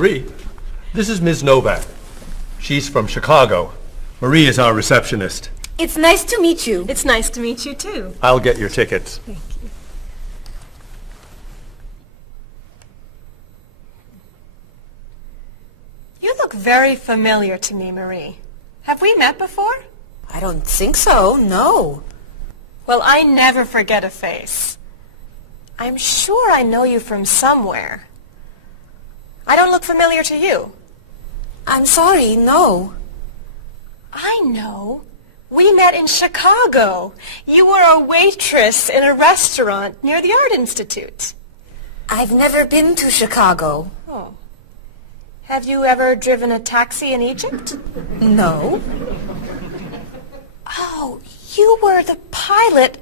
Marie, this is Ms. Novak. She's from Chicago. Marie is our receptionist. It's nice to meet you. It's nice to meet you, too. I'll get your tickets. Thank you. You look very familiar to me, Marie. Have we met before? I don't think so, no. Well, I never forget a face. I'm sure I know you from somewhere. I don't look familiar to you. I'm sorry, no. I know. We met in Chicago. You were a waitress in a restaurant near the Art Institute. I've never been to Chicago. Oh. Have you ever driven a taxi in Egypt? No. Oh, you were the pilot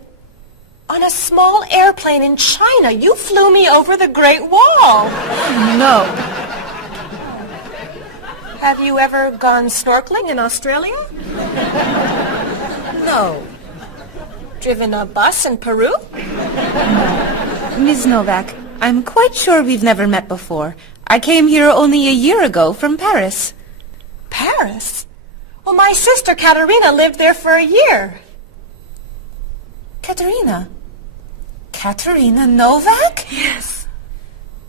on a small airplane in China. You flew me over the Great Wall. No. Have you ever gone snorkeling in Australia? No. Driven a bus in Peru? Ms. Novak, I'm quite sure we've never met before. I came here only a year ago from Paris. Paris? Well, my sister Katerina lived there for a year. Katerina? Katerina Novak? Yes.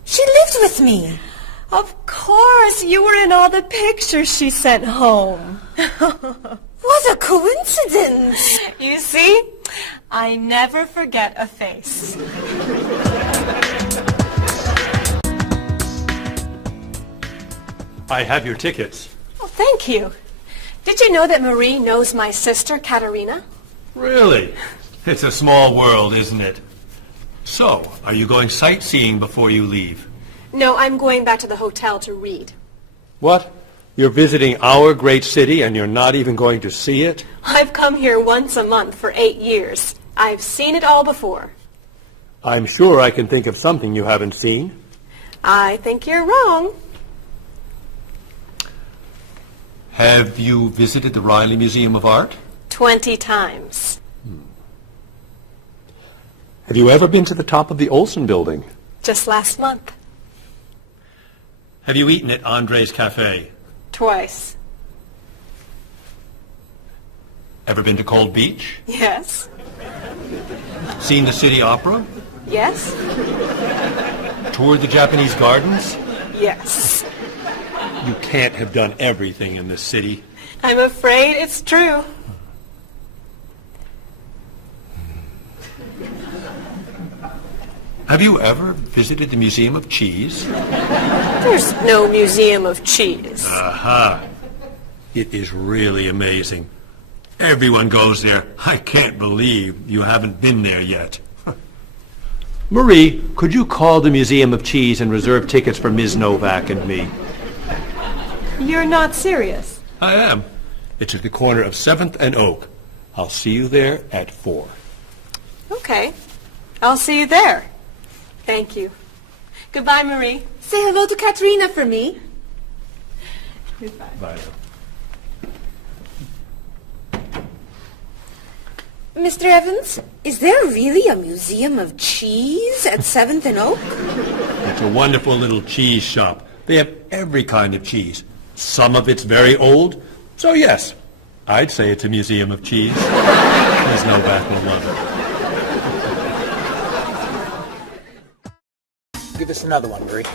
She lived with me. Of course, you were in all the pictures she sent home. What a coincidence! You see, I never forget a face. I have your tickets. Oh, thank you. Did you know that Marie knows my sister, Katerina? Really? It's a small world, isn't it? So, are you going sightseeing before you leave? No, I'm going back to the hotel to read. What? You're visiting our great city and you're not even going to see it? I've come here once a month for 8 years. I've seen it all before. I'm sure I can think of something you haven't seen. I think you're wrong. Have you visited the Riley Museum of Art? 20 times. Have you ever been to the top of the Olson Building? Just last month. Have you eaten at Andre's Cafe? Twice. Ever been to Cold Beach? Yes. Seen the City Opera? Yes. Toured the Japanese gardens? Yes. You can't have done everything in this city. I'm afraid it's true. Have you ever visited the Museum of Cheese? There's no museum of cheese. Aha. It is really amazing. Everyone goes there. I can't believe you haven't been there yet. Marie, could you call the Museum of Cheese and reserve tickets for Ms. Novak and me? You're not serious. I am. It's at the corner of 7th and Oak. I'll see you there at 4. Okay. I'll see you there. Thank you. Goodbye, Marie. Say hello to Katerina for me. Goodbye. Bye. Mr. Evans, is there really a museum of cheese at 7th and Oak? It's a wonderful little cheese shop. They have every kind of cheese. Some of it's very old. So yes, I'd say it's a museum of cheese. Ms. Novak will love it. Give us another one, Marie.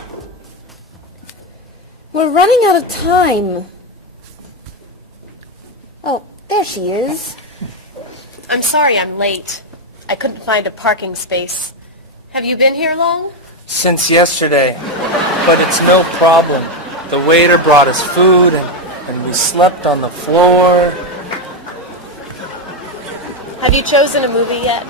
We're running out of time. Oh, there she is. I'm sorry I'm late. I couldn't find a parking space. Have you been here long? Since yesterday. But it's no problem. The waiter brought us food, and we slept on the floor. Have you chosen a movie yet?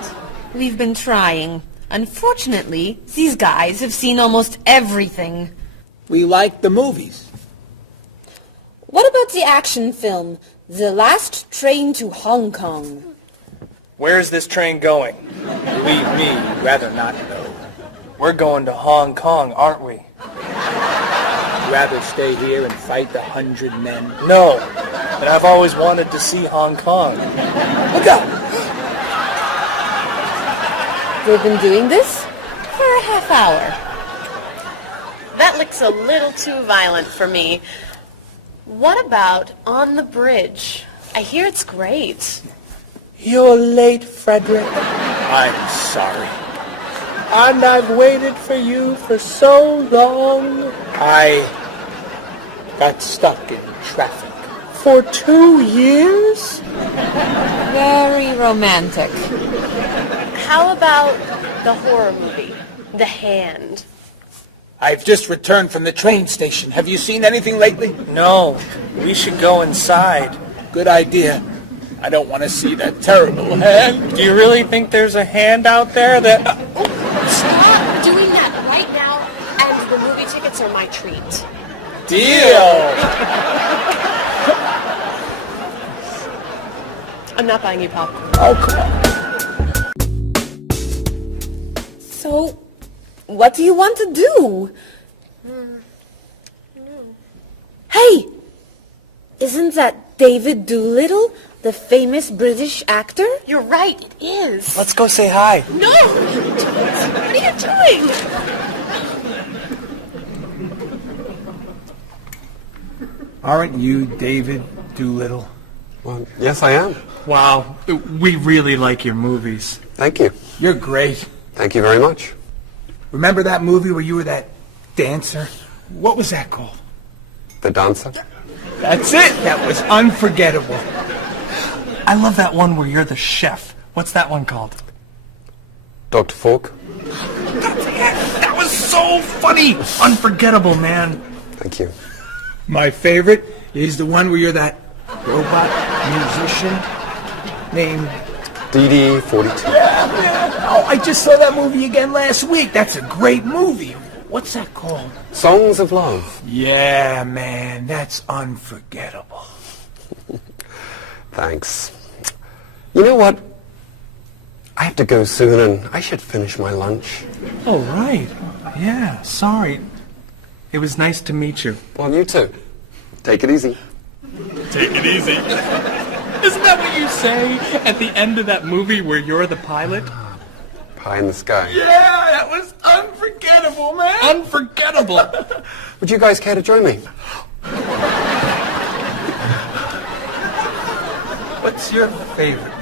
We've been trying. Unfortunately, these guys have seen almost everything. We like the movies. What about the action film, The Last Train to Hong Kong? Where's this train going? Believe me, you'd rather not know. We're going to Hong Kong, aren't we? Rather stay here and fight the 100 men? No, but I've always wanted to see Hong Kong. Look out! We've been doing this for a half hour. That That looks a little too violent for me. What about On the Bridge? I hear it's great. You're late, Frederick. I'm sorry. And I've waited for you for so long. I got stuck in traffic for 2 years. Very romantic. How about the horror movie, The Hand? I've just returned from the train station. Have you seen anything lately? No, we should go inside. Good idea. I don't want to see that terrible hand. Do you really think there's a hand out there that... Stop doing that right now, and the movie tickets are my treat. Deal! I'm not buying you popcorn. Oh, come on. So, what do you want to do? Hey! Isn't that David Doolittle, the famous British actor? You're right, it is. Let's go say hi. No! What are you doing? Aren't you David Doolittle? Well, yes, I am. Wow, we really like your movies. Thank you. You're great. Thank you very much. Remember that movie where you were that dancer? What was that called? The Dancer? That's it. That was unforgettable. I love that one where you're the chef. What's that one called? Dr. Falk? That was so funny! Unforgettable, man. Thank you. My favorite is the one where you're that robot musician named... DD-42. Oh, I just saw that movie again last week. That's a great movie. What's that called? Songs of Love. Yeah, man, that's unforgettable. Thanks. You know what? I have to go soon, and I should finish my lunch. Oh, right. Yeah, sorry. It was nice to meet you. Well, you too. Take it easy. Take it easy. Isn't that what you say at the end of that movie where you're the pilot? Pie in the sky. Yeah, that was unforgettable, man. Unforgettable. Would you guys care to join me? What's your favorite?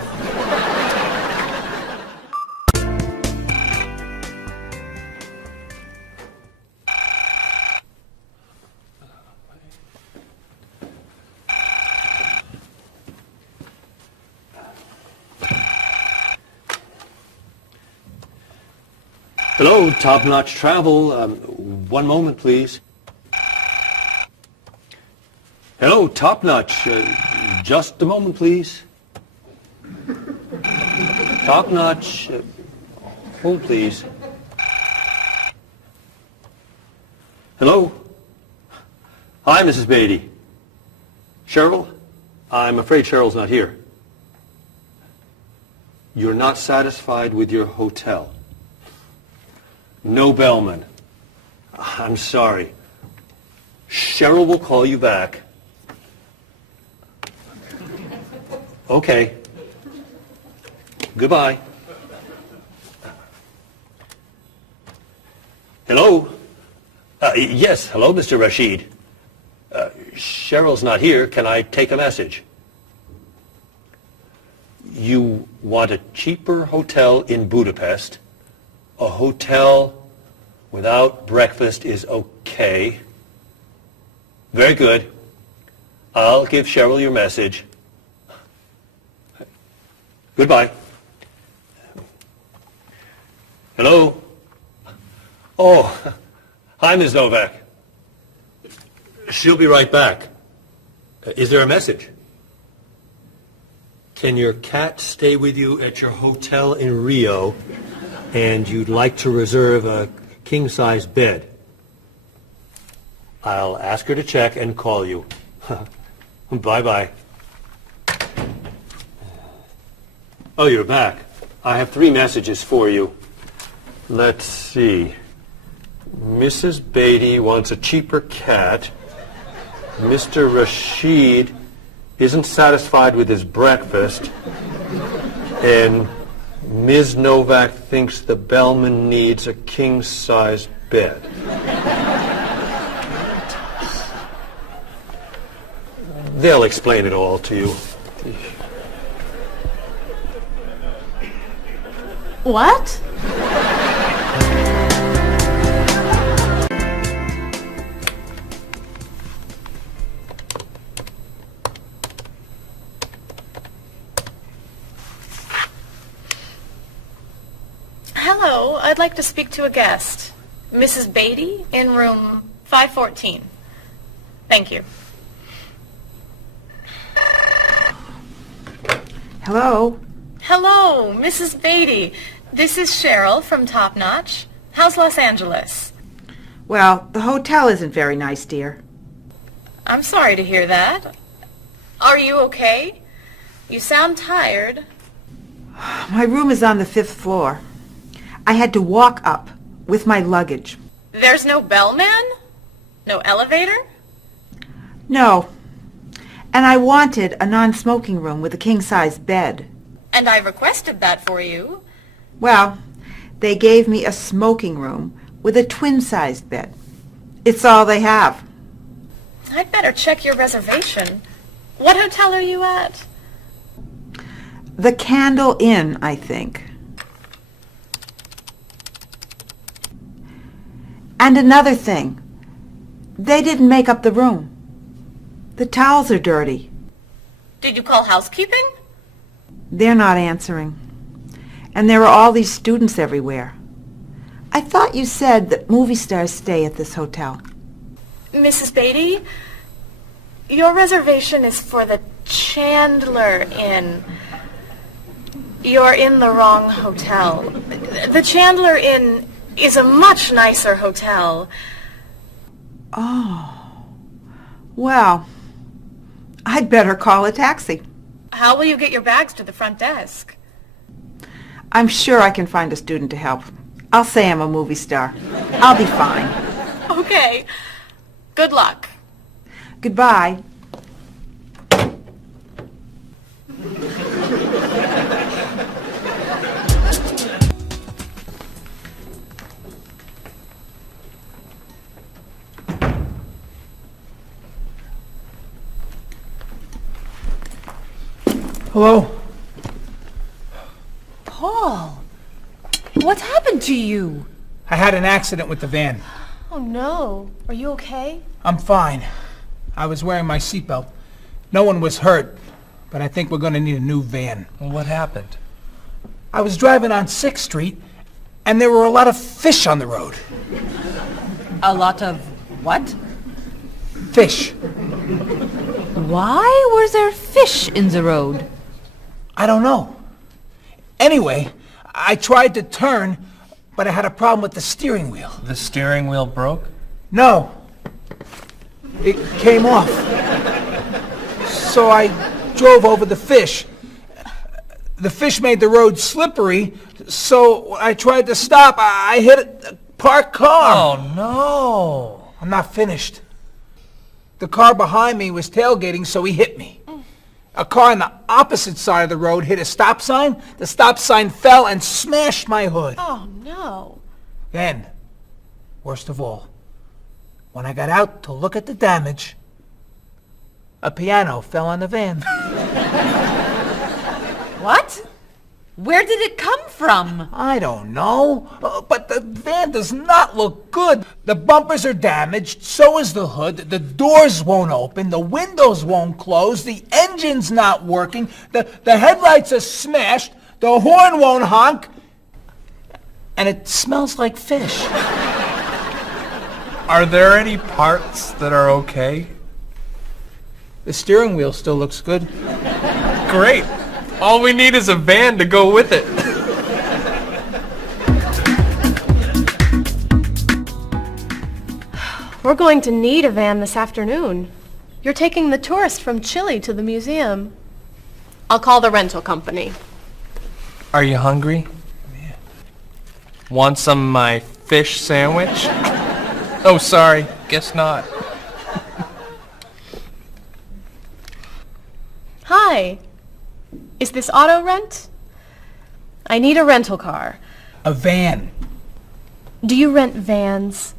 Hello, Top Notch Travel. One moment, please. Hello, Top Notch. Just a moment, please. Top Notch. Hold, please. Hello? Hi, Mrs. Beatty. Cheryl? I'm afraid Cheryl's not here. You're not satisfied with your hotel? No bellman. I'm sorry. Cheryl will call you back. Okay. Goodbye. Hello? Yes, hello, Mr. Rashid. Cheryl's not here. Can I take a message? You want a cheaper hotel in Budapest? A hotel without breakfast is okay. Very good. I'll give Cheryl your message. Goodbye. Hello? Oh, hi, Ms. Novak. She'll be right back. Is there a message? Can your cat stay with you at your hotel in Rio, and you'd like to reserve a king-size bed? I'll ask her to check and call you. Bye-bye. Oh, you're back. I have 3 messages for you. Let's see. Mrs. Beatty wants a cheaper cat. Mr. Rashid isn't satisfied with his breakfast. And Ms. Novak thinks the bellman needs a king-size bed. They'll explain it all to you. What? Hello, I'd like to speak to a guest. Mrs. Beatty in room 514. Thank you. Hello? Hello, Mrs. Beatty. This is Cheryl from Top Notch. How's Los Angeles? Well, the hotel isn't very nice, dear. I'm sorry to hear that. Are you okay? You sound tired. My room is on the 5th floor. I had to walk up with my luggage. There's no bellman? No elevator? No. And I wanted a non-smoking room with a king-size bed. And I requested that for you. Well, they gave me a smoking room with a twin-sized bed. It's all they have. I'd better check your reservation. What hotel are you at? The Candle Inn, I think. And another thing. They didn't make up the room. The towels are dirty. Did you call housekeeping? They're not answering. And there are all these students everywhere. I thought you said that movie stars stay at this hotel. Mrs. Beatty, your reservation is for the Chandler Inn. You're in the wrong hotel. The Chandler Inn is a much nicer hotel. Oh. Well, I'd better call a taxi. How will you get your bags to the front desk? I'm sure I can find a student to help. I'll say I'm a movie star. I'll be fine. Okay. Good luck. Goodbye. Hello? Paul, what happened to you? I had an accident with the van. Oh no. Are you okay? I'm fine. I was wearing my seatbelt. No one was hurt, but I think we're going to need a new van. What happened? I was driving on 6th Street, and there were a lot of fish on the road. A lot of what? Fish. Why were there fish in the road? I don't know. Anyway, I tried to turn, but I had a problem with the steering wheel. The steering wheel broke? No. It came off. So I drove over the fish. The fish made the road slippery, so I tried to stop. I hit a parked car. Oh, no. I'm not finished. The car behind me was tailgating, so he hit me. A car on the opposite side of the road hit a stop sign. The stop sign fell and smashed my hood. Oh no. Then, worst of all, when I got out to look at the damage, a piano fell on the van. What? Where did it come from? I don't know, but the van does not look good. The bumpers are damaged, so is the hood, the doors won't open, the windows won't close, the engine's not working, the headlights are smashed, the horn won't honk, and it smells like fish. Are there any parts that are okay? The steering wheel still looks good. Great. All we need is a van to go with it. We're going to need a van this afternoon. You're taking the tourist from Chile to the museum. I'll call the rental company. Are you hungry? Yeah. Want some of my fish sandwich? Oh, sorry. Guess not. Hi. Is this auto rent? I need a rental car. A van. Do you rent vans?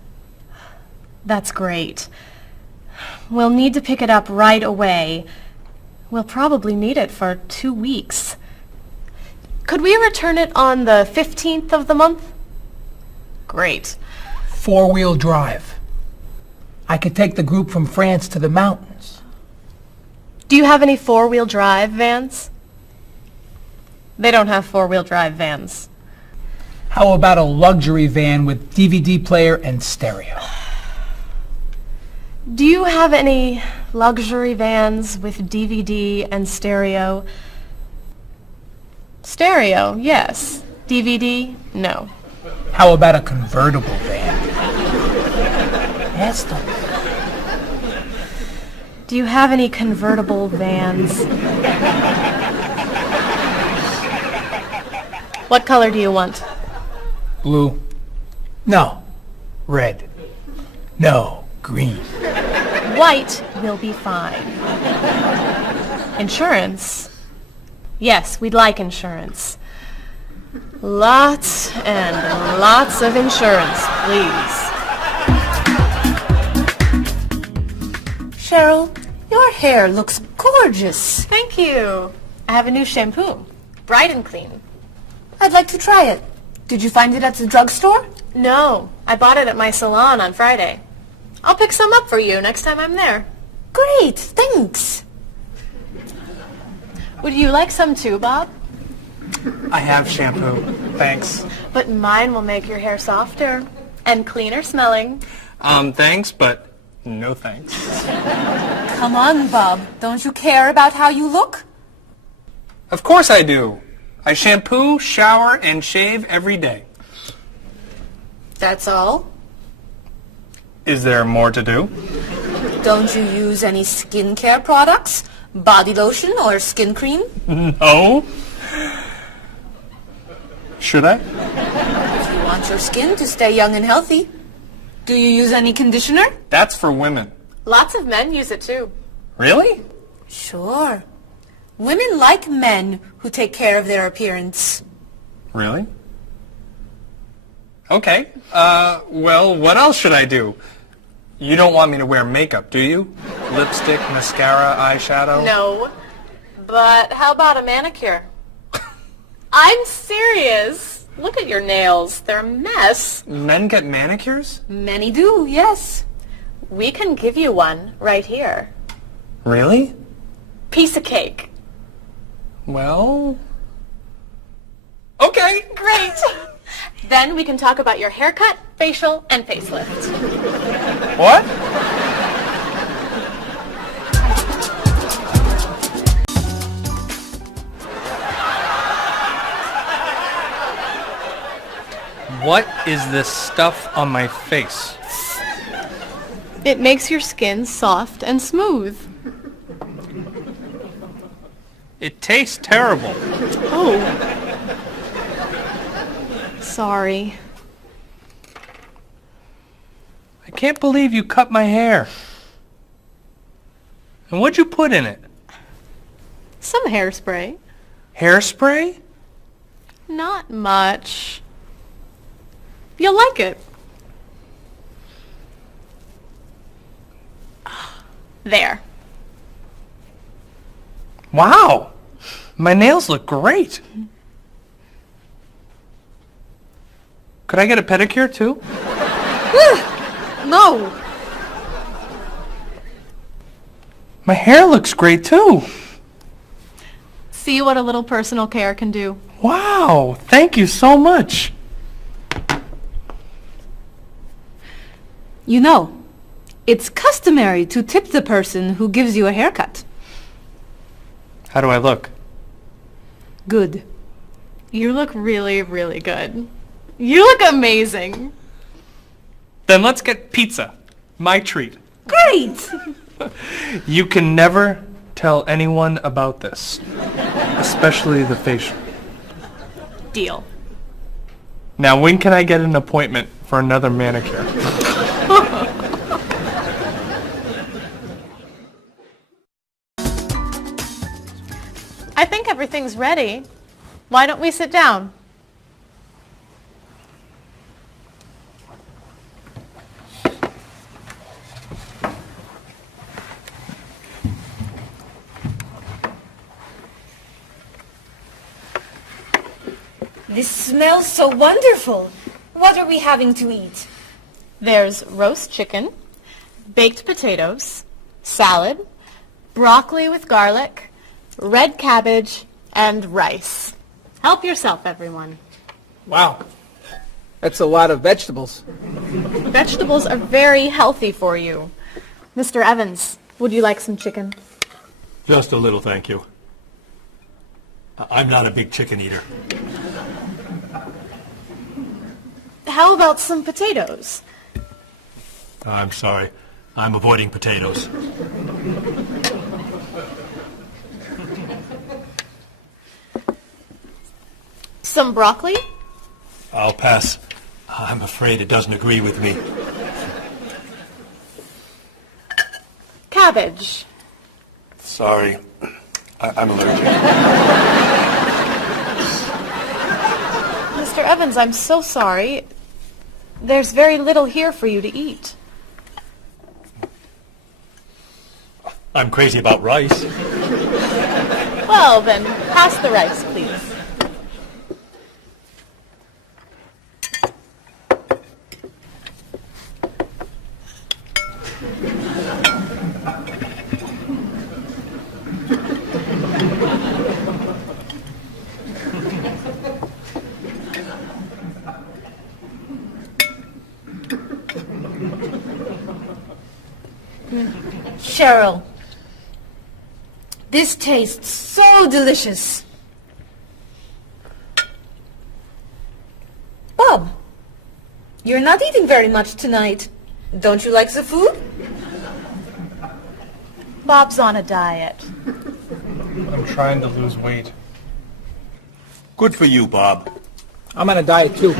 That's great. We'll need to pick it up right away. We'll probably need it for 2 weeks. Could we return it on the 15th of the month? Great. 4-wheel drive. I could take the group from France to the mountains. Do you have any 4-wheel drive vans? They don't have 4-wheel drive vans. How about a luxury van with DVD player and stereo? Do you have any luxury vans with DVD and stereo? Stereo, yes. DVD, no. How about a convertible van? Yes, Do you have any convertible vans? What color do you want? blue. No, red. No, green. White will be fine. Insurance? Yes, we'd like insurance. Lots and lots of insurance, please. Cheryl, your hair looks gorgeous. Thank you. I have a new shampoo. Bright and clean. I'd like to try it. Did you find it at the drugstore? No, I bought it at my salon on Friday. I'll pick some up for you next time I'm there. Great, thanks. Would you like some too, Bob? I have shampoo. Thanks. But mine will make your hair softer and cleaner smelling. Thanks, but no thanks. Come on, Bob. Don't you care about how you look? Of course I do. I shampoo, shower, and shave every day. That's all? Is there more to do? Don't you use any skincare products? Body lotion or skin cream? No. Should I? If you want your skin to stay young and healthy. Do you use any conditioner? That's for women. Lots of men use it too. Really? Sure. Women like men who take care of their appearance. Really? Okay. Well, what else should I do? You don't want me to wear makeup, do you? Lipstick, mascara, eyeshadow? No. But how about a manicure? I'm serious. Look at your nails. They're a mess. Men get manicures? Many do, yes. We can give you one right here. Really? Piece of cake. Well... Okay. Great. Then we can talk about your haircut, facial, and facelift. What? What is this stuff on my face? It makes your skin soft and smooth. It tastes terrible. Oh. Sorry. I can't believe you cut my hair. And what'd you put in it? Some hairspray. Hairspray? Not much. You'll like it. There. Wow! My nails look great. Could I get a pedicure too? No. My hair looks great too. See what a little personal care can do. Wow! Thank you so much. You know, it's customary to tip the person who gives you a haircut. How do I look? Good. You look really, really good. You look amazing. Then let's get pizza. My treat. Great! You can never tell anyone about this. Especially the facial. Deal. Now, when can I get an appointment for another manicure? I think everything's ready. Why don't we sit down? This smells so wonderful. What are we having to eat? There's roast chicken, baked potatoes, salad, broccoli with garlic, red cabbage, and rice. Help yourself, everyone. Wow. That's a lot of vegetables. Vegetables are very healthy for you. Mr. Evans, would you like some chicken? Just a little, thank you. I'm not a big chicken eater. How about some potatoes? I'm sorry. I'm avoiding potatoes. Some broccoli? I'll pass. I'm afraid it doesn't agree with me. Cabbage. Sorry. I'm allergic. Mr. Evans, I'm so sorry. There's very little here for you to eat. I'm crazy about rice. Well, then, pass the rice, please. Cheryl, this tastes so delicious. Bob, you're not eating very much tonight. Don't you like the food? Bob's on a diet. I'm trying to lose weight. Good for you, Bob. I'm on a diet too.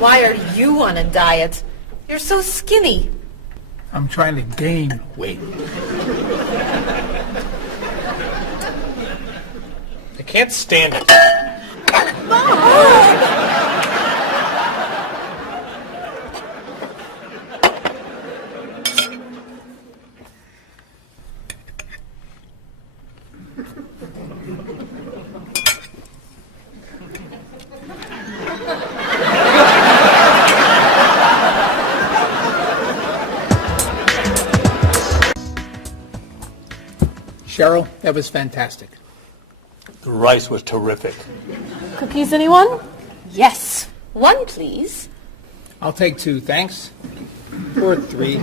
Why are you on a diet? You're so skinny. I'm trying to gain weight. I can't stand it. Cheryl, that was fantastic. The rice was terrific. Cookies, anyone? Yes. One, please. I'll take 2, thanks. Or 3.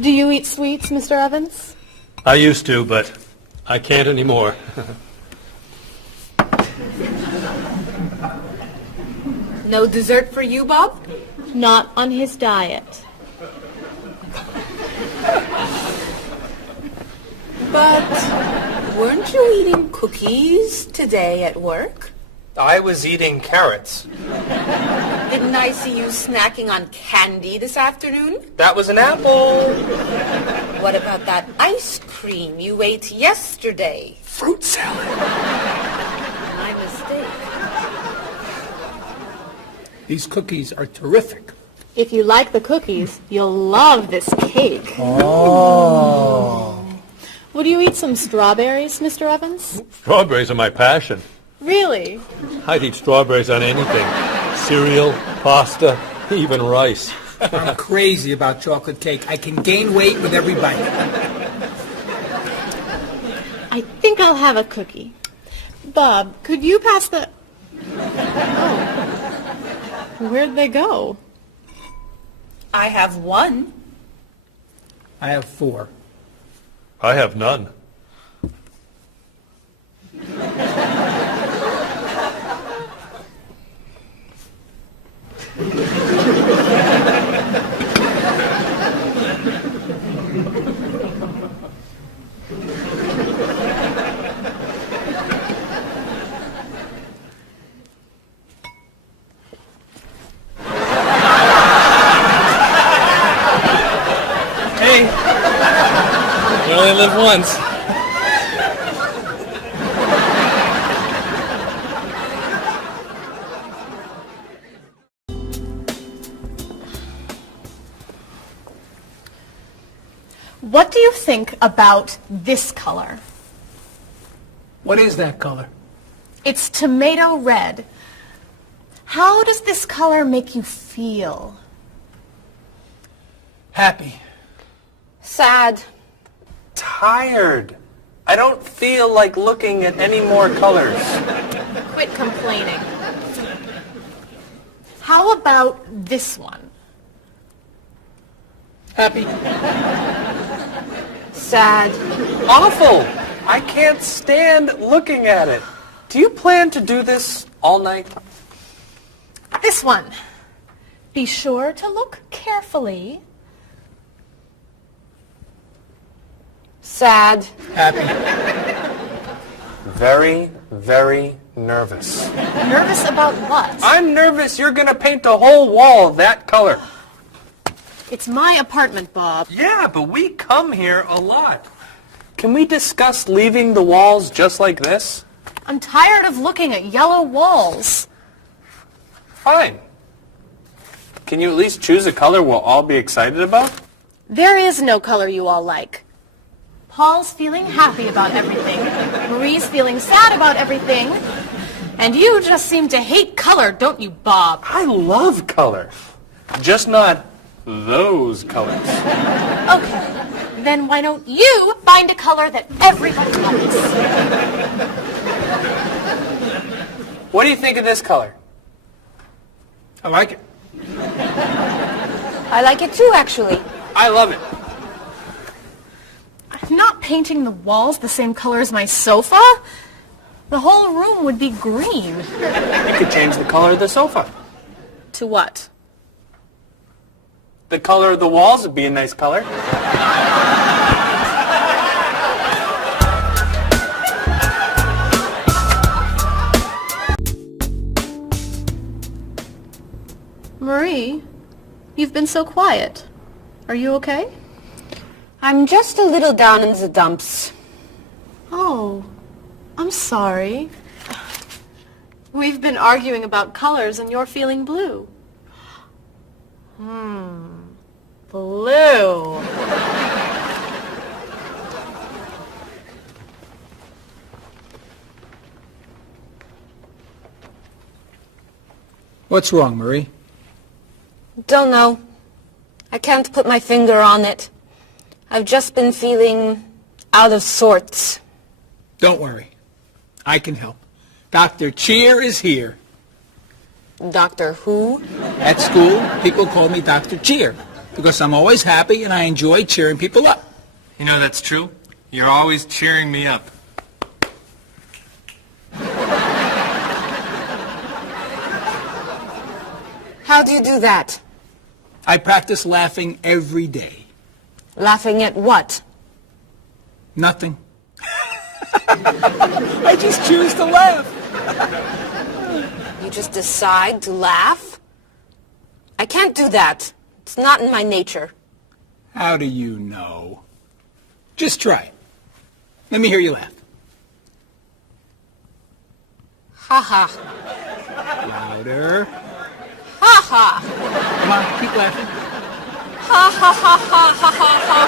Do you eat sweets, Mr. Evans? I used to, but I can't anymore. No dessert for you, Bob? Not on his diet. But weren't you eating cookies today at work? I was eating carrots. Didn't I see you snacking on candy this afternoon? That was an apple. What about that ice cream you ate yesterday? Fruit salad. My mistake. These cookies are terrific. If you like the cookies, you'll love this cake. Oh. Would you eat some strawberries, Mr. Evans? Strawberries are my passion. Really? I'd eat strawberries on anything. Cereal, pasta, even rice. I'm crazy about chocolate cake. I can gain weight with every bite. I think I'll have a cookie. Bob, could you pass the... Oh. Where'd they go? I have one. I have 4. I have none. Hey, you only live once. What do you think about this color? What is that color? It's tomato red. How does this color make you feel? Happy. Sad. Tired. I don't feel like looking at any more colors. Quit complaining. How about this one? Happy. Sad. Awful. I can't stand looking at it. Do you plan to do this all night? This one. Be sure to look carefully. Sad. Happy. Very, very nervous. Nervous about what? I'm nervous you're going to paint the whole wall that color. It's my apartment, Bob. Yeah, but we come here a lot. Can we discuss leaving the walls just like this? I'm tired of looking at yellow walls. Fine. Can you at least choose a color we'll all be excited about? There is no color you all like. Paul's feeling happy about everything. Marie's feeling sad about everything. And you just seem to hate color, don't you, Bob? I love color. Just not those colors. Okay, then why don't you find a color that everybody likes? What do you think of this color? I like it. I like it too, actually. I love it. I'm not painting the walls the same color as my sofa. The whole room would be green. You could change the color of the sofa. To what? The color of the walls would be a nice color. Marie, you've been so quiet. Are you okay? I'm just a little down in the dumps. Oh, I'm sorry. We've been arguing about colors and you're feeling blue. Blue. What's wrong, Marie? Don't know. I can't put my finger on it. I've just been feeling out of sorts. Don't worry. I can help. Dr. Cheer is here. Doctor who? At school, people call me Dr. Cheer because I'm always happy and I enjoy cheering people up. You know that's true. You're always cheering me up. How do you do that? I practice laughing every day. Laughing at what? Nothing. I just choose to laugh. You just decide to laugh? I can't do that. It's not in my nature. How do you know? Just try. Let me hear you laugh. Ha ha. Louder. Ha ha. Come on, keep laughing. Ha ha ha ha ha ha ha.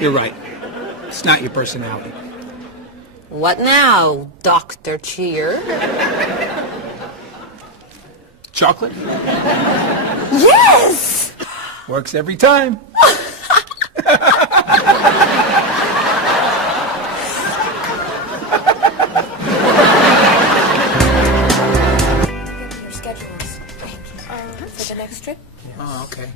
You're right. It's not your personality. What now, Dr. Cheer? Chocolate? Yes! Works every time. Your schedules. For the next trip? Oh, okay.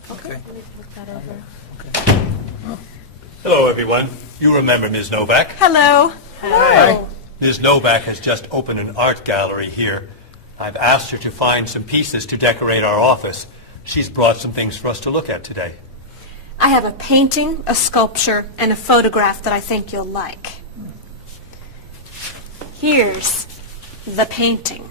Hello, everyone. You remember Ms. Novak? Hello. Hello. Ms. Novak has just opened an art gallery here. I've asked her to find some pieces to decorate our office. She's brought some things for us to look at today. I have a painting, a sculpture, and a photograph that I think you'll like. Here's the painting.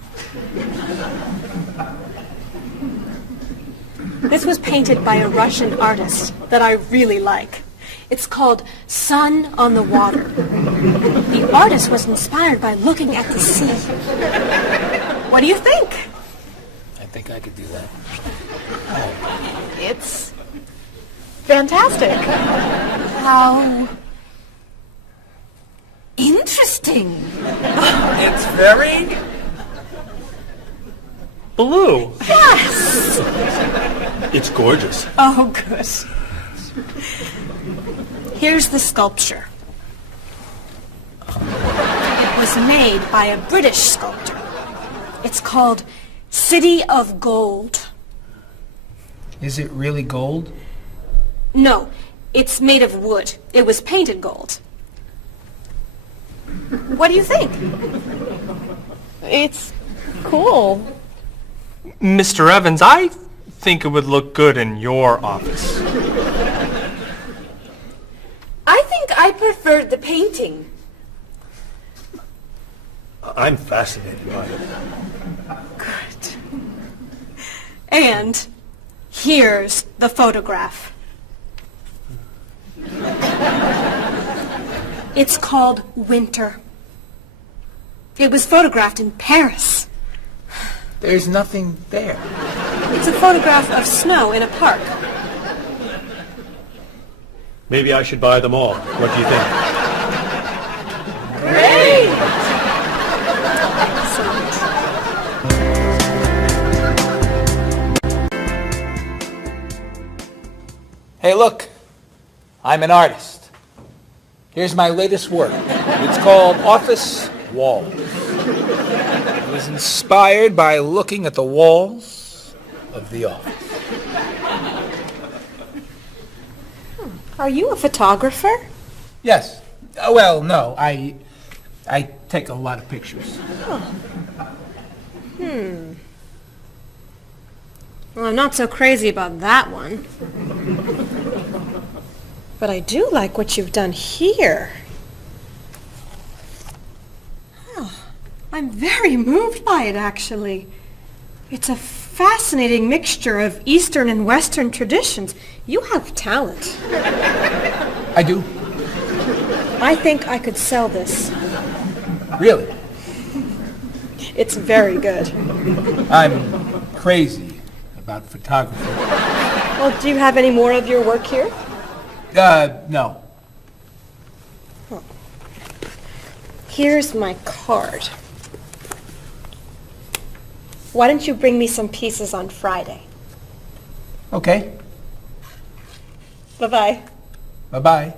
This was painted by a Russian artist that I really like. It's called Sun on the Water. The artist was inspired by looking at the sea. What do you think? I think I could do that. It's fantastic. How interesting. It's very Blue. Yes. It's gorgeous. Oh, good. Here's the sculpture. It was made by a British sculptor. It's called City of Gold. Is it really gold? No, it's made of wood. It was painted gold. What do you think? It's cool. Mr. Evans, I think it would look good in your office. I think I preferred the painting. I'm fascinated by it. Good. And here's the photograph. It's called Winter. It was photographed in Paris. There's nothing there. It's a photograph of snow in a park. Maybe I should buy them all. What do you think? Great! Hey, look. I'm an artist. Here's my latest work. It's called Office Walls. It was inspired by looking at the walls of the office. Are you a photographer? Yes. Well, no. I take a lot of pictures. Well, I'm not so crazy about that one. But I do like what you've done here. Oh, I'm very moved by it, actually. It's a fascinating mixture of Eastern and Western traditions. You have talent. I do. I think I could sell this. Really. It's very good. I'm crazy about photography. Well, do you have any more of your work here? No. Here's my card. Why don't you bring me some pieces on Friday? Okay. Bye-bye. Bye-bye.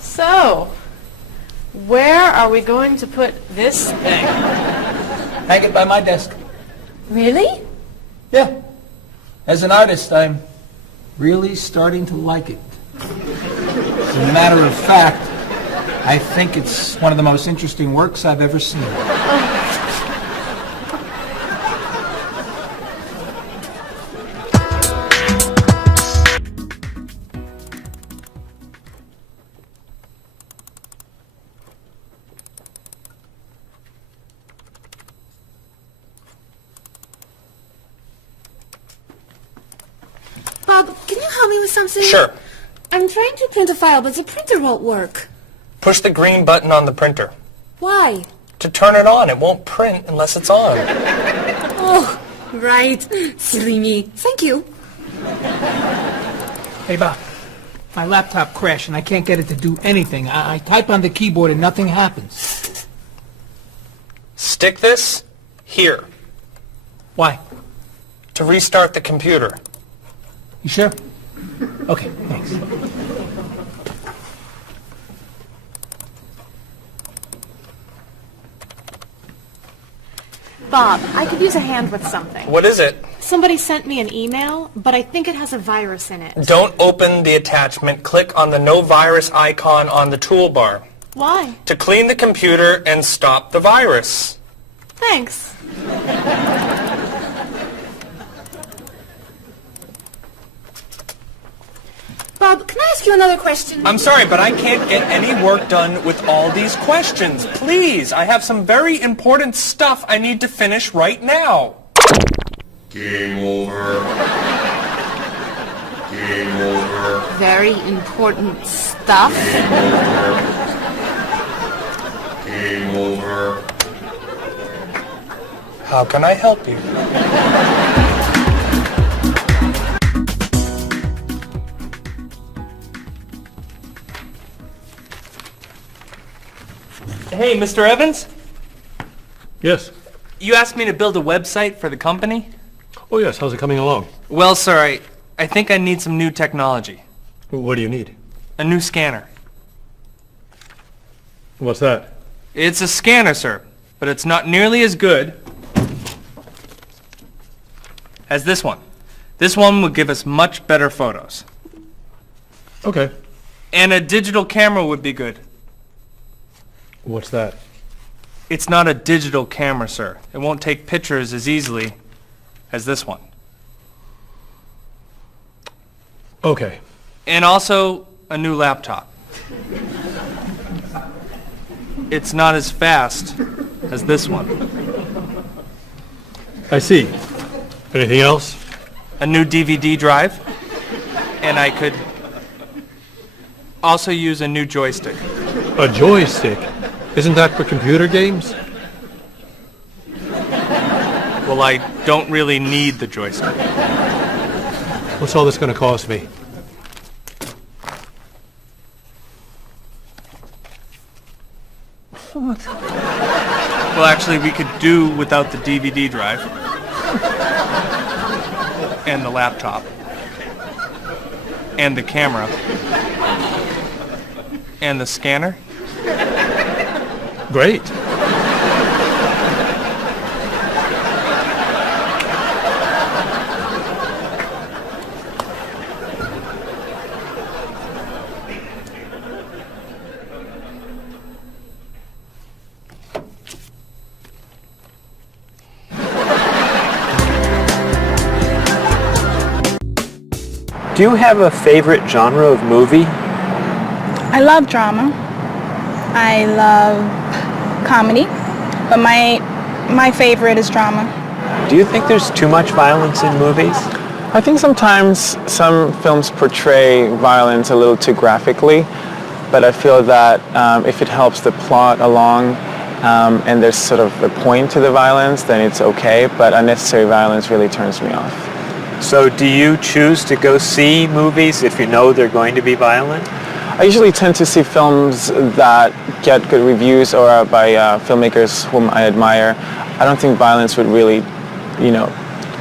So, where are we going to put this thing? Hang it by my desk. Really? Yeah. As an artist, I'm really starting to like it. As a matter of fact, I think it's one of the most interesting works I've ever seen. Bob, can you help me with something? Sure. I'm trying to print a file, but the printer won't work. Push the green button on the printer. Why? To turn it on. It won't print unless it's on. Oh, right. Silly me. Thank you. Hey, Bob. My laptop crashed and I can't get it to do anything. I type on the keyboard and nothing happens. Stick this here. Why? To restart the computer. You sure? Okay, thanks. Bob, I could use a hand with something. What is it? Somebody sent me an email, but I think it has a virus in it. Don't open the attachment. Click on the no virus icon on the toolbar. Why? To clean the computer and stop the virus. Thanks. Bob, can I ask you another question? I'm sorry, but I can't get any work done with all these questions. Please, I have some very important stuff I need to finish right now. Game over. Game over. very important stuff. Game over. How can I help you? Hey, Mr. Evans? Yes. You asked me to build a website for the company? Oh, yes. How's it coming along? Well, sir, I think I need some new technology. What do you need? A new scanner. What's that? It's a scanner, sir, but it's not nearly as good as this one. This one will give us much better photos. Okay. And a digital camera would be good. What's that? It's not a digital camera, sir. It won't take pictures as easily as this one. Okay. And also a new laptop. It's not as fast as this one. I see. Anything else? A new DVD drive. And I could also use a new joystick. A joystick? Isn't that for computer games? Well, I don't really need the joystick. What's all this going to cost me? What? Well, actually, we could do without the DVD drive. And the laptop. And the camera. And the scanner. Great. Do you have a favorite genre of movie? I love drama. I love comedy, but my favorite is drama. Do you think there's too much violence in movies? I think sometimes some films portray violence a little too graphically, but I feel that if it helps the plot along and there's sort of a point to the violence, then it's okay, but unnecessary violence really turns me off. So do you choose to go see movies if you know they're going to be violent? I usually tend to see films that get good reviews or are by filmmakers whom I admire. I don't think violence would really,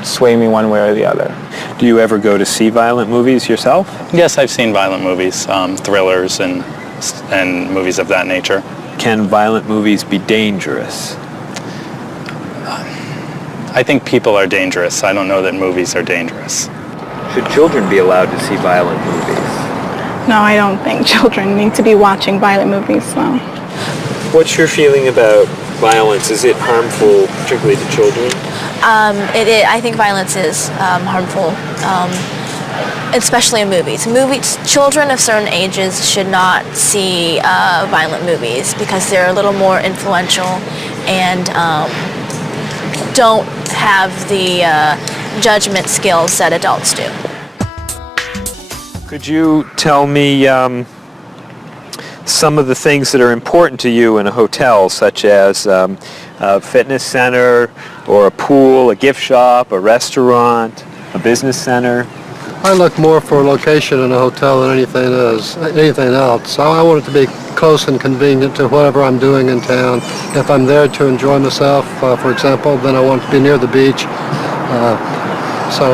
sway me one way or the other. Do you ever go to see violent movies yourself? Yes, I've seen violent movies, thrillers and movies of that nature. Can violent movies be dangerous? I think people are dangerous. I don't know that movies are dangerous. Should children be allowed to see violent movies? No, I don't think children need to be watching violent movies, no. What's your feeling about violence? Is it harmful, particularly to children? I think violence is harmful, especially in movies. Children of certain ages should not see violent movies because they're a little more influential and don't have the judgment skills that adults do. Could you tell me some of the things that are important to you in a hotel, such as a fitness center, or a pool, a gift shop, a restaurant, a business center? I look more for a location in a hotel than anything else. I want it to be close and convenient to whatever I'm doing in town. If I'm there to enjoy myself, for example, then I want to be near the beach. So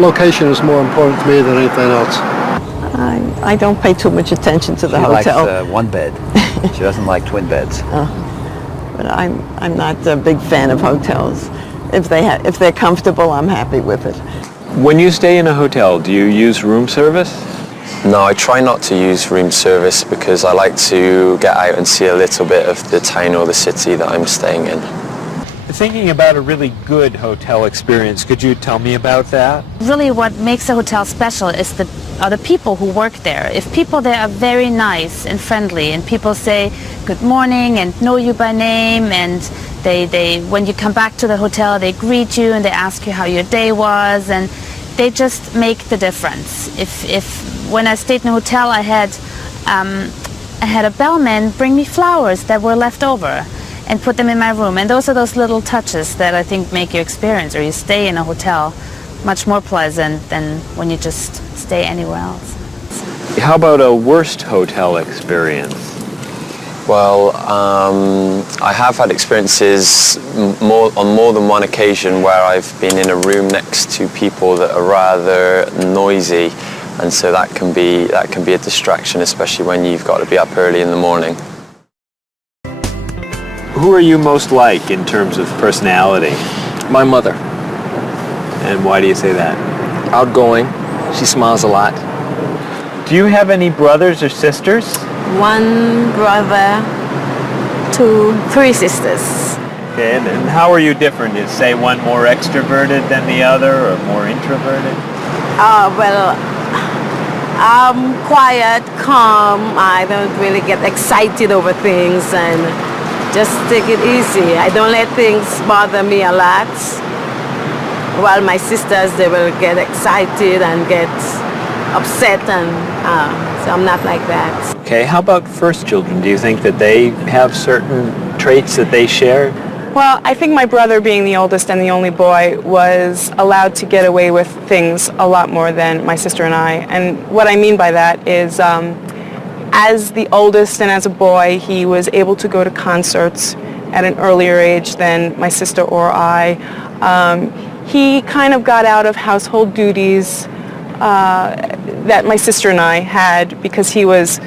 location is more important to me than anything else. I don't pay too much attention to the hotel. She likes one bed. She doesn't like twin beds. But I'm not a big fan of hotels. If they're comfortable, I'm happy with it. When you stay in a hotel, do you use room service? No, I try not to use room service because I like to get out and see a little bit of the town or the city that I'm staying in. Thinking about a really good hotel experience, could you tell me about that? Really what makes a hotel special is are the people who work there. If people there are very nice and friendly and people say good morning and know you by name and they when you come back to the hotel they greet you and they ask you how your day was and they just make the difference. If when I stayed in a hotel, I had a bellman bring me flowers that were left over and put them in my room. And those are those little touches that I think make your experience, or you stay in a hotel, much more pleasant than when you just stay anywhere else. How about a worst hotel experience? Well, I have had experiences on more than one occasion where I've been in a room next to people that are rather noisy, and so that can be a distraction, especially when you've got to be up early in the morning. Who are you most like in terms of personality? My mother. And why do you say that? Outgoing. She smiles a lot. Do you have any brothers or sisters? One brother, 3 sisters. Okay, and how are you different? Is, say, one more extroverted than the other, or more introverted? Well, I'm quiet, calm. I don't really get excited over things and just take it easy. I don't let things bother me a lot. While my sisters, they will get excited and get upset, and so I'm not like that. Okay, how about first children? Do you think that they have certain traits that they share? Well, I think my brother, being the oldest and the only boy, was allowed to get away with things a lot more than my sister and I. And what I mean by that is, as the oldest and as a boy, he was able to go to concerts at an earlier age than my sister or I. He kind of got out of household duties that my sister and I had because he was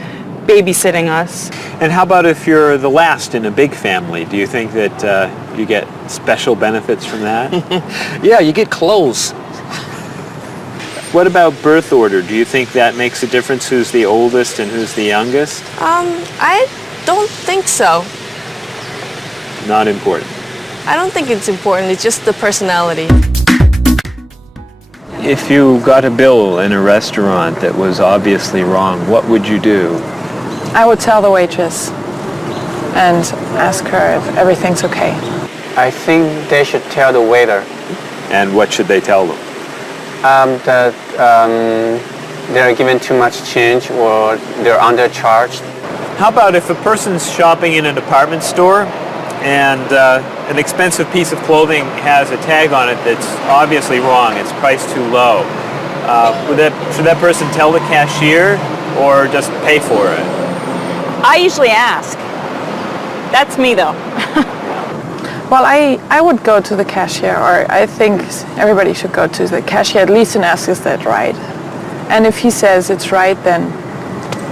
babysitting us. And how about if you're the last in a big family? Do you think that you get special benefits from that? Yeah, you get clothes. What about birth order? Do you think that makes a difference who's the oldest and who's the youngest? I don't think so. Not important. I don't think it's important. It's just the personality. If you got a bill in a restaurant that was obviously wrong, what would you do? I would tell the waitress and ask her if everything's okay. I think they should tell the waiter. And what should they tell them? That they're given too much change or they're undercharged. How about if a person's shopping in a department store and an expensive piece of clothing has a tag on it that's obviously wrong, it's priced too low. Should that person tell the cashier or just pay for it? I usually ask. That's me though. Well, I would go to the cashier, or I think everybody should go to the cashier at least and ask, is that right? And if he says it's right, then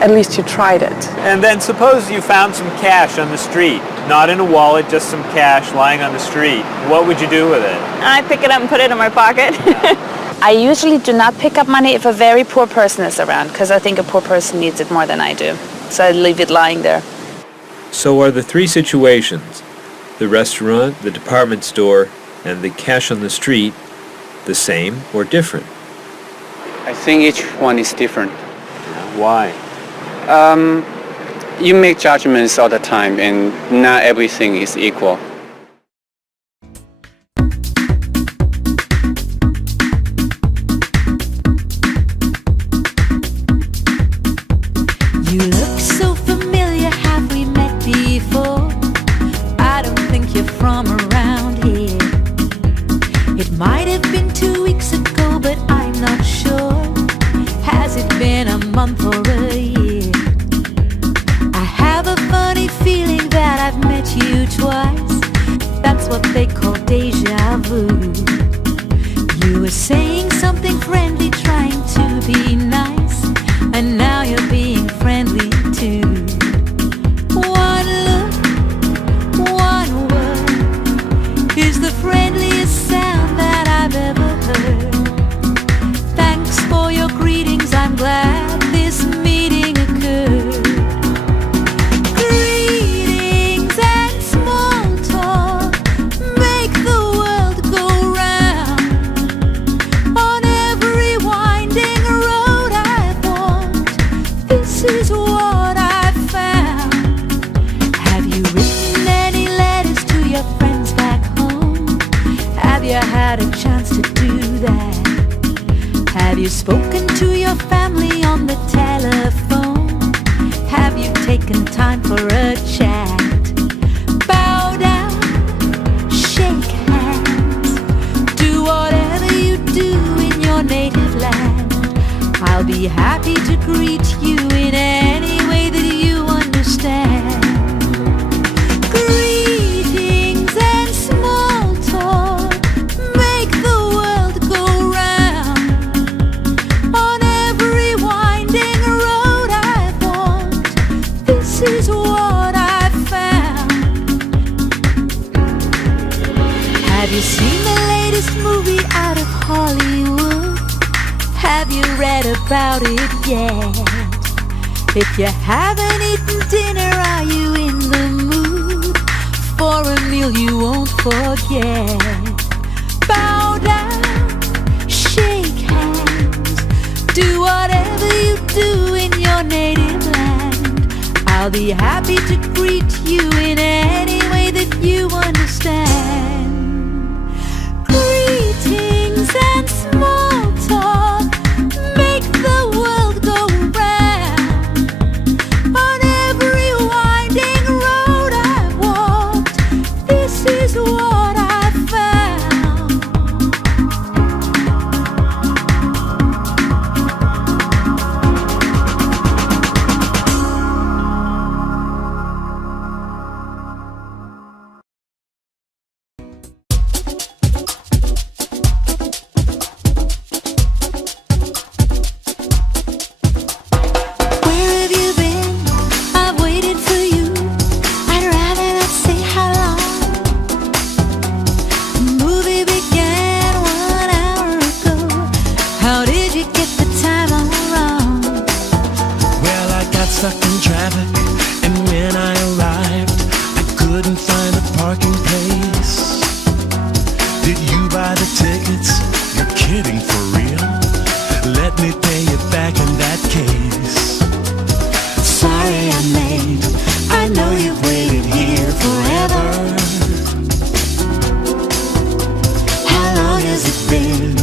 at least you tried it. And then suppose you found some cash on the street, not in a wallet, just some cash lying on the street. What would you do with it? I pick it up and put it in my pocket. I usually do not pick up money if a very poor person is around, because I think a poor person needs it more than I do. So I leave it lying there. So are the 3 situations, the restaurant, the department store, and the cash on the street, the same or different? I think each one is different. Why? You make judgments all the time, and not everything is equal. You look so familiar, have we met before? I don't think you're from around here. It might have been 2 weeks ago, but I'm not sure. Has it been a month or a year? I have a funny feeling that I've met you twice. That's what they call deja vu. You were saying something friendly, trying to be nice, and now you're being friendly too. One look, one word is the friendliest sound that I've ever heard. Thanks for your greetings, I'm glad this meeting occurred. Greetings and small talk make the world go round. On every winding road I've walked, this is what I've found. Have you written any letters to your friends back home? Have you had a chance to do that? Have Have you spoken to your family on the telephone? Have you taken time for a chat? Bow down, shake hands, do whatever you do in your native land. I'll be happy to greet you in any way that you understand. Greetings and small talk make the world go round. On every winding road I've walked, this is what I've found. Have you seen the latest movie out of Hollywood? Have you read about it yet? If you haven't eaten dinner, are you in the mood for a meal you won't forget? Bow down, shake hands, do whatever you do in your native land. I'll be happy to greet you in any way that you understand. Greetings and small talk make the world go round. On every winding road I've walked, this is what I've found. Where have you been? I've waited for you. I'd rather not say how long. The movie began 1 hour ago. How did you get the time all wrong? Well, I got stuck in traffic, and when I arrived, I couldn't find a parking place. Did you buy the tickets? You're kidding, for real? Let me pay you back in that case. Sorry I'm late. I know you've waited here forever. How long has it been?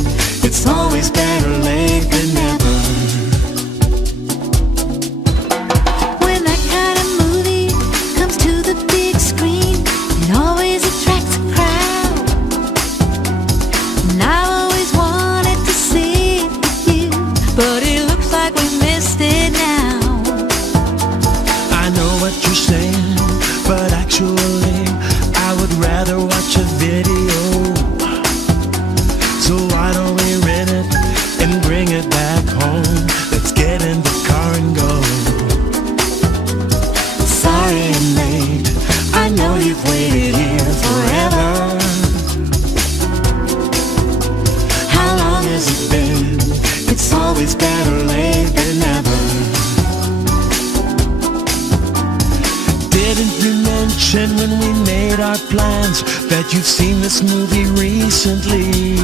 It's always better late than never. When that kind of movie comes to the big screen, it always attracts a crowd. And I always wanted to see it with you, but it looks like we missed it now. I know what you're saying, but actually, I would rather watch a video. So why don't we rent it and bring it back home? Let's get in the car and go. Sorry I'm late. I know you've waited here forever. How long has it been? It's always better late than never. Didn't you mention when we made our plans that you've seen this movie recently?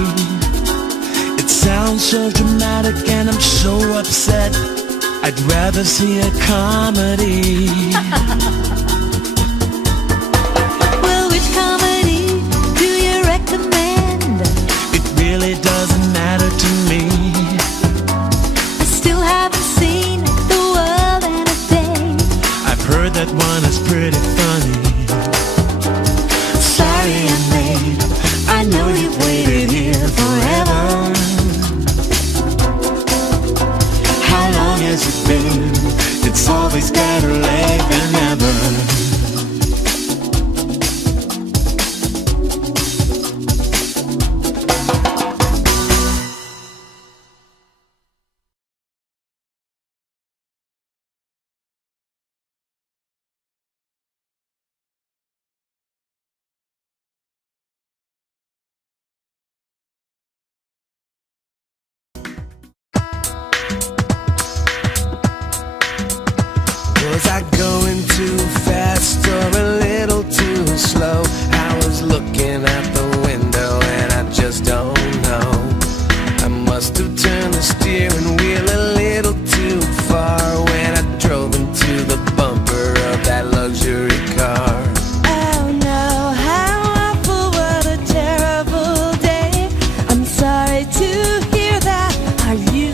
It sounds so dramatic and I'm so upset. I'd rather see a comedy. Well, which comedy do you recommend? It really doesn't matter to me. I still haven't seen The World and a Day. I've heard that one is pretty funny. Sorry I'm late. I know you've waited here forever. How long has it been? It's always better late than never. Was I going too fast or a little too slow? I was looking out the window and I just don't know. I must have turned the steering wheel a little too far when I drove into the bumper of that luxury car. Oh no, how awful, what a terrible day. I'm sorry to hear that. Are you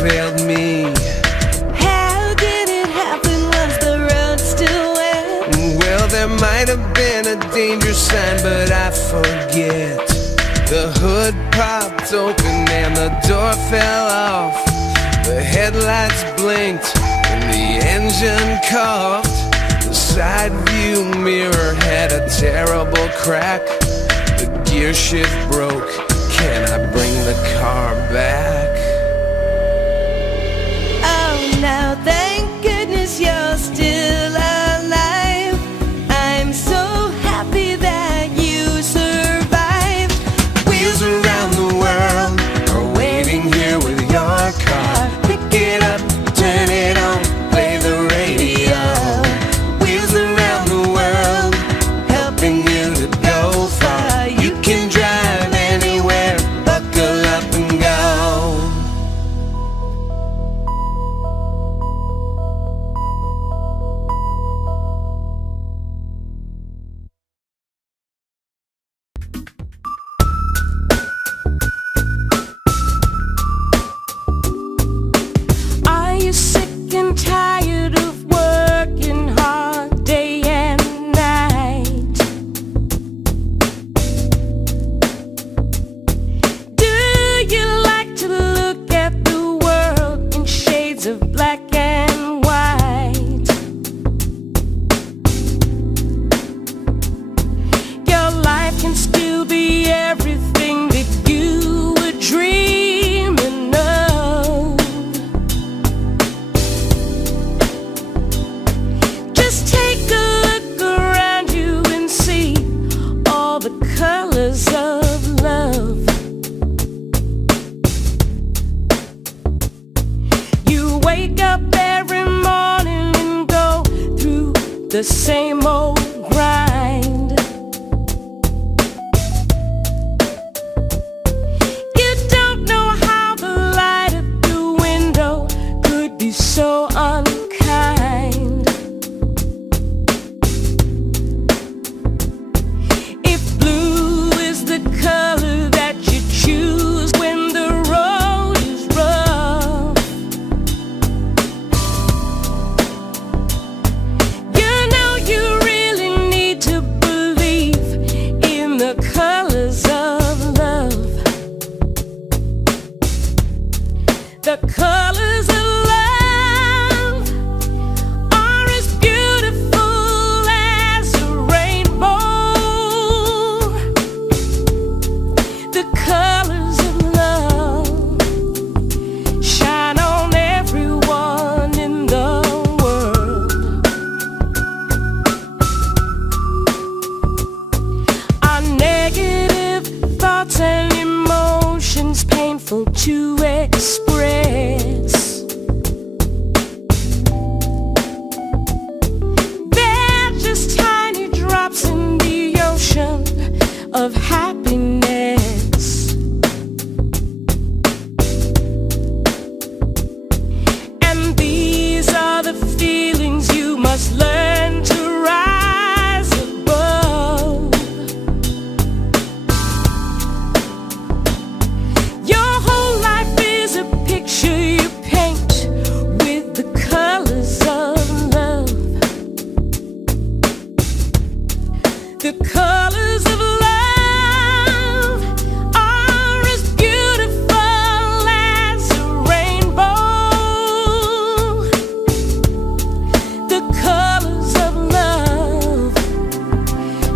failed me. How did it happen? Was the road still wet? Well, there might have been a danger sign, but I forget. The hood popped open and the door fell off. The headlights blinked and the engine coughed. The side view mirror had a terrible crack. The gear shift broke. Can I bring the car back? Oh no, thank goodness you're still alive. I'm so happy that you survived. Wheels around the world are waiting here with your car. Pick it up, turn it on, play the radio. Wheels around the world, helping you to go far. You can drive anywhere, buckle up and go. Are you sick and tired of working hard day and night? Do you like to look at the world in shades of black and white? Your life can still be everything that you were dreaming of. Just take a look around you and see all the colors of love. You wake up every morning and go through the same old grind. You don't know how the light at the window could be so unkind. If blue is the color that you choose when the road is rough, you know you really need to believe in the colors of love. The colors of love are as beautiful as a rainbow. The colors of love shine on everyone in the world. Our negative thoughts and emotions painful to express. They're just tiny drops in the ocean of happiness. And these are the feelings you must learn to rise above. Your whole life is a picture you paint with the colors of love. The colors of love are as beautiful as a rainbow. The colors of love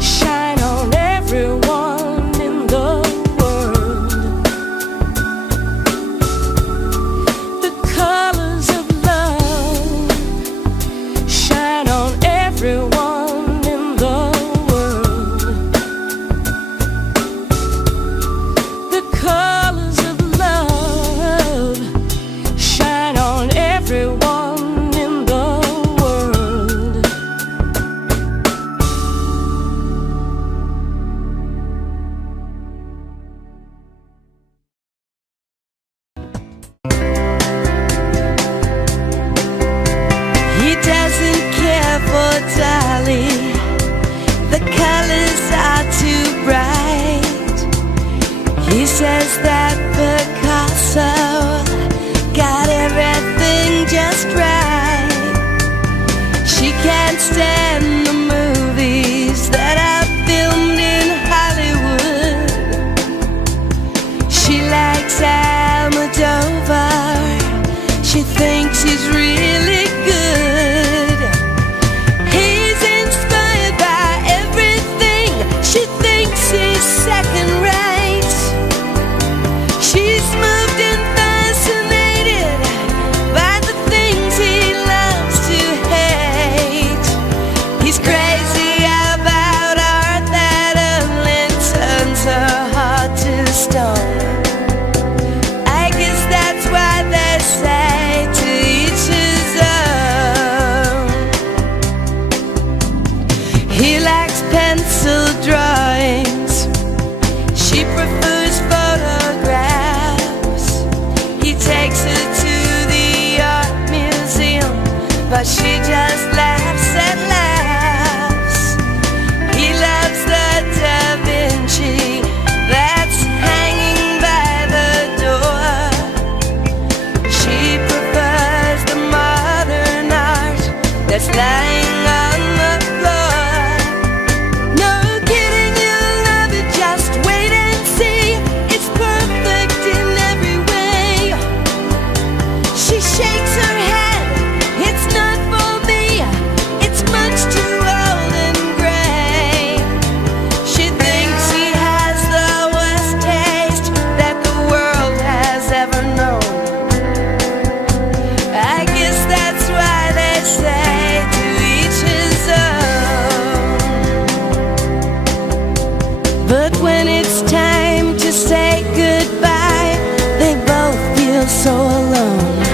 shine on everyone in the world. The colors of love shine on everyone in the world. The colors of love shine on everyone in the world. He doesn't care for Dolly. The colors are too bright. He says that Picasso got it She thinks he's really good. He's inspired by everything. She thinks he's second rate. She's moved and fascinated by the things he loves to hate. He's crazy about art that only turns her heart to stone. I guess that's why they say to each his own. He likes pencil drawings. She prefers photographs. He takes her to the art museum, but she just laughs and laughs. He loves the Da Vinci that's hanging by the door. She prefers the modern art that's lying on the floor. No kidding, you'll love it, just wait and see. It's perfect in every way. She shakes her head, it's not for me. It's much too old and gray. She thinks he has the worst taste that the world has ever known. I guess that's why they say to each his own. But when it's time to say goodbye, they both feel so alone.